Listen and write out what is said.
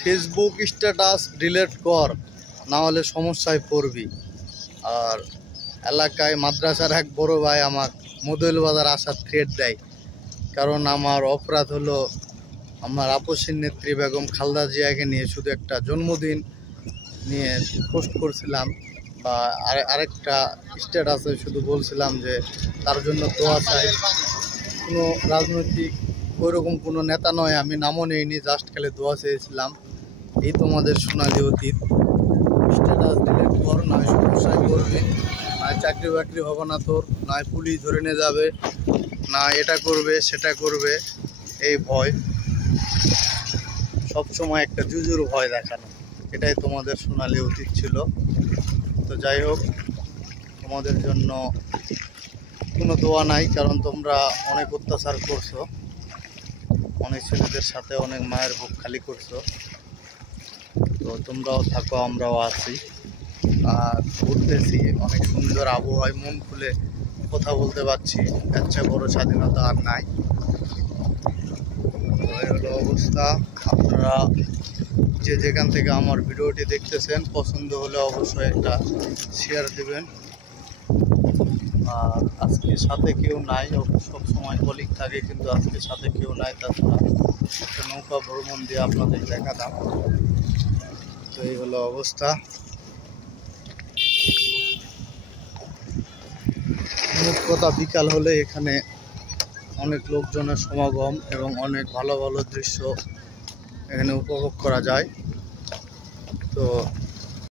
Facebook status delete কর, না হলে সমস্যায় পড়বি। আর এলাকায় মাদ্রাসার এক বড় ভাই আমার মৌলভীবাজার আসার থ্রেট দেয়, কারণ আমার অপরাধ হলো আমার আপসীর নেত্রী বেগম খালেদা জিয়াকে নিয়ে শুধু একটা জন্মদিন নিয়ে পোস্ট করছিলাম, বা আরেকটা স্ট্যাটাসে শুধু বলছিলাম যে তার জন্য দোয়া চাই। কোনো রাজনৈতিক ওইরকম কোনো নেতা নয়, আমি নামও নেইনি, জাস্ট খালি দোয়া চেয়েছিলাম। এই তোমাদের সোনালি অতীত। স্ট্যাটাস ডিলিট কর, নয় সমস্যায় পড়বে, নয় চাকরি বাকরি হবে না তোর, নয় পুলিশ ধরে নিয়ে যাবে, না এটা করবে সেটা করবে। এই ভয়, সবসময় একটা জুজুর ভয় দেখানো, এটাই তোমাদের সোনালি অতীত ছিল। তো যাই হোক, তোমাদের জন্য কোনো দোয়া নাই, কারণ তোমরা অনেক অত্যাচার করছো, অনেক ছেলেদের সাথে অনেক মায়ের বুক খালি করছো। তো তোমরাও থাকো, আমরাও আছি। আর ঘুরতেছি, অনেক সুন্দর আবহাওয়ায় মন খুলে কথা বলতে পারছি, এর চেয়ে বড় স্বাধীনতা আর নাই। তো এই হলো অবস্থা। আপনারা যে যেখান থেকে আমার ভিডিওটি দেখতেছেন, পছন্দ হলে অবশ্যই একটা শেয়ার দেবেন। আর আজকে সাথে কেউ নাই, সব সময় কলিগ থাকে, কিন্তু আজকে সাথে কেউ নাই। তাছাড়া একটা নৌকা ভ্রমণ দিয়ে আপনাদের দেখালাম। তো এই হলো অবস্থা। মোট কথা, বিকাল হলে এখানে অনেক লোকজনের সমাগম এবং অনেক ভালো ভালো দৃশ্য এখানে উপভোগ করা যায়। তো